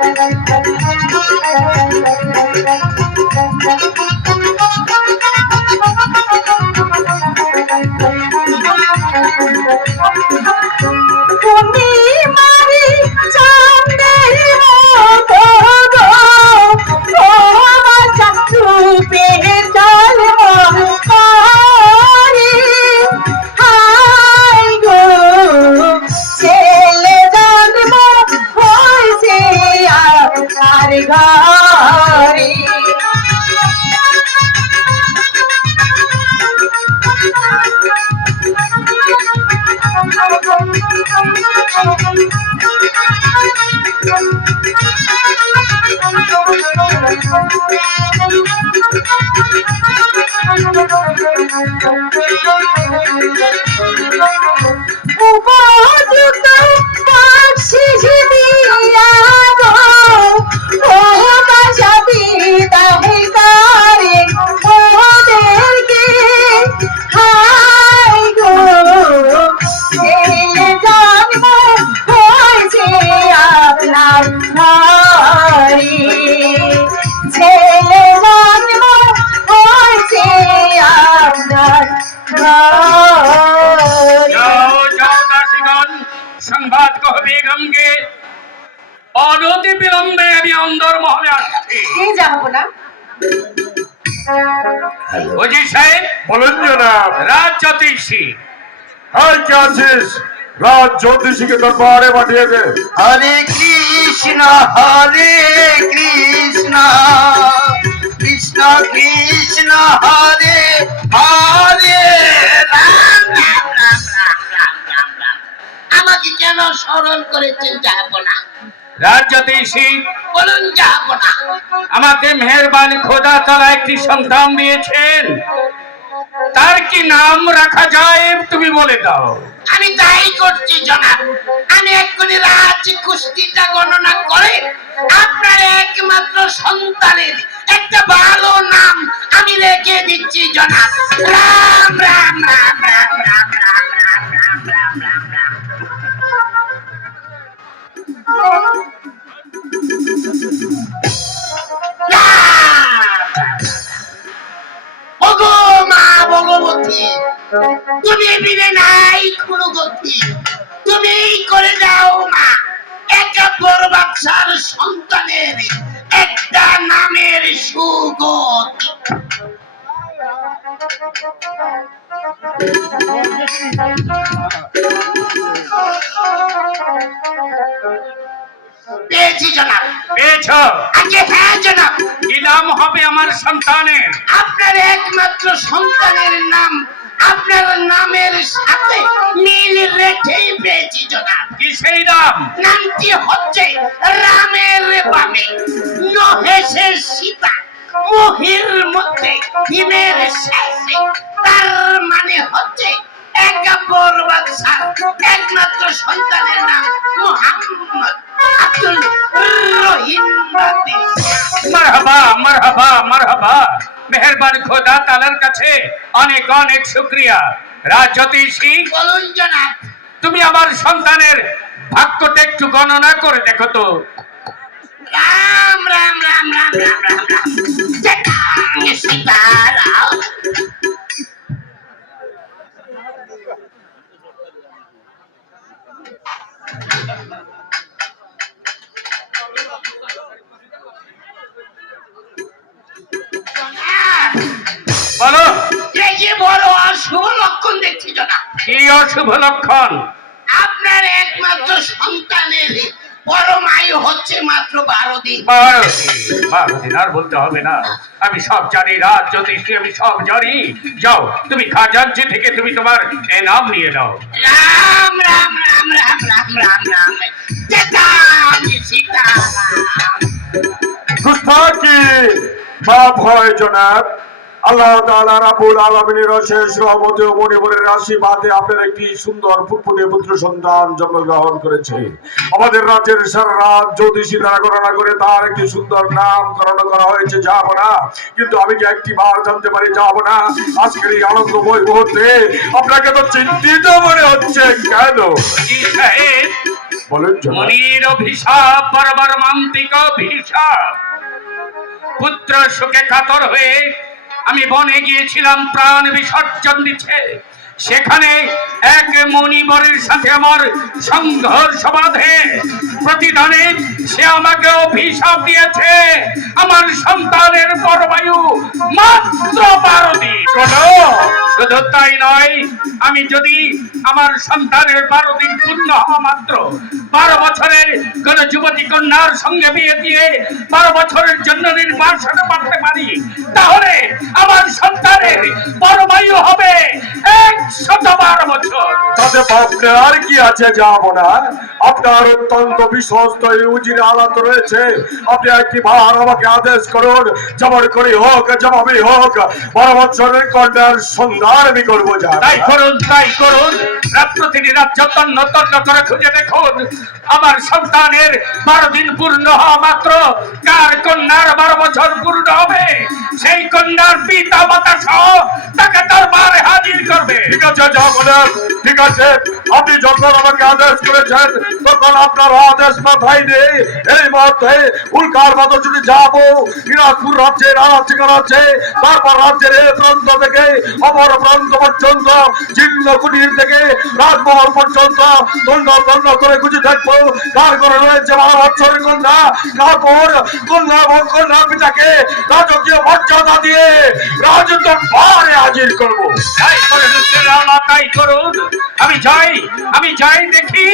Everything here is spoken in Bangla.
Come here. Upa, you know, she's সংবাদ কহ বেগমকে অনতি বিলম্বে আমি অন্দর মহলে আসছি। এই যাব না। অজি সাহেব বলুন জনাব। রাজ জ্যোতিষী। হাই কে আছিস? রাজ জ্যোতিষীকে দরবারে পাঠিয়েছে। হরে কৃষ্ণ হরে কৃষ্ণ। কৃষ্ণ কৃষ্ণ হরে কেন স্মরণ করেছেন যাব না বলুন যাব আমাকে মেহেরবান খোদা তালা একটি সন্তান দিয়েছেন। তার কি নাম রাখা যায় তুমি বলে দাও। আমি তাই করছি জনাব। আমি এক্ষুনি রাজ কুস্তিটা গণনা করে আপনার একমাত্র সন্তানের একটা ভালো নাম আমি রেখে দিচ্ছি জনাব। রাম রাম রাম রাম রাম রাম রাম রাম রাম রাম। তুমি বিনে নাই কোনো গতি তুমি করে দাও মা একা বড় বাচ্চার সন্তানের একটা নামের সুগত পেয়েছি জনাব। পেয়েছ? জনাব। কি নাম হবে আমার সন্তানের? আপনার একমাত্র সন্তানের নাম আপনার নামের সাথে মিল রেখেই পেয়েছি জনাব। কি সেই নাম নামটি হচ্ছে রামের বামে নহেশে সীতা মহির মধ্যে হিমের শেষে। তার মানে হচ্ছে একাব্বর বাদশার একমাত্র সন্তানের নাম মোহাম্মদ আব্দুল রহিম মারহাবা মারহাবা মারহাবা। মেহেরবান খোদা তালার কাছে অনেক অনেক শুক্রিয়া। রাজ জ্যোতিষী বলুন জনাব। তুমি আমার সন্তানের ভাগ্যটা একটু গণনা করে দেখো তো। রাম রাম রাম রাম রাম। কি অশুভ লক্ষণ আপনার একমাত্র সন্তানের পরম আয়ু হচ্ছে মাত্র বারো দিন। বারো দিন। বারো দিন আর বলতে হবে না। আমি সব জানি রাজ জ্যোতিষী আমি সব জানি। যাও তুমি খাজাঞ্চি থেকে তুমি তোমার এ নাম নিয়ে নাও। রাম রাম রাম রাম রাম রাম রাম। সীতারাম গুস্তাকি মাফ হয় জনাব। আল্লাহ তাআলা রাব্বুল আলামিনের অশেষ রহমতে ও মনিবরের আশীর্বাদে আপনার একটি সুন্দর ফুটফুটে পুত্র সন্তান জন্মগ্রহণ করেছে। আমাদের রাজ্যের সারা জ্যোতিষী দ্বারা গণনা করে তার একটি সুন্দর নামকরণ করা হয়েছে, যাব না। কিন্তু আমি কি একটি বার জানতে পারি, যাব না? আজকের এই আনন্দময় মুহূর্তে আপনাকে তো চিন্তিত মনে হচ্ছে, কেন? বলেন মনির অভিশাপ, বরাবর মান্তিক অভিশাপ। পুত্র সুখে কাতর হয়ে আমি বনে গিয়েছিলাম প্রাণ বিসর্জন দিচ্ছে। সেখানে এক মণিবরের সাথে আমার সংঘর্ষ বাঁধে। প্রতিদানে সে আমাকে অভিশাপ দিয়েছে। আমার সন্তানের পরবায়ু মাত্র বারো দিন। শুধু তাই নয়, আমি যদি আমার সন্তানের বারো দিন পূর্ণ হওয়া মাত্র, বারো বছরের কোন যুবতী কন্যার সঙ্গে বিয়ে দিয়ে বারো বছরের জন্য নির্বাসন করতে পারি, তাহলে আমার সন্তানের পরবায়ু হবে একশত বারো বছর। তাতে আর কি আছে না আপনার অত্যন্ত বিশ্বস্ত এই উজির আলাত রয়েছে। আপনি একটি বার আমাকে আদেশ করুন, যেমন করি হোক, যেভাবেই হোক, বারো বছরের কন্যার সন্ধান আমি করব তাই করুন তাই করুন। রাত প্রতিদিন রাজ্য তন্ন তন্ন করে খুঁজে দেখুন। আমার সন্তানের বারো দিন পূর্ণ হওয়া মাত্র। কার কন্যার বারো বছর পূর্ণ হবে? সেই কন্যার পিতা মাতা সহ তাকে ঠিক আছে, যা বলেন, ঠিক আছে। আপনি যখন আমাকে আদেশ করেছেন, তখন আপনার আদেশ মাথায় নেই। এই মুহূর্তে উল্কার মতো যদি যাব দিনাজপুর রাজ্যের আনাচিকা রাজ্যে তারপর রাজ্যের এ প্রান্ত থেকে, অপর প্রান্ত পর্যন্ত, চিহ্ন কুটির থেকে, রাজমহল পর্যন্ত তন্ন তন্ন করে খুঁজে দেখব। কার করে রয়েছে বারো কন্যা কাপড় কন্যা এবং কন্যা পিতাকে রাজকীয় মর্যাদা দিয়ে রাজদরবারে হাজির করব। আমি যাই আমি যাই দেখি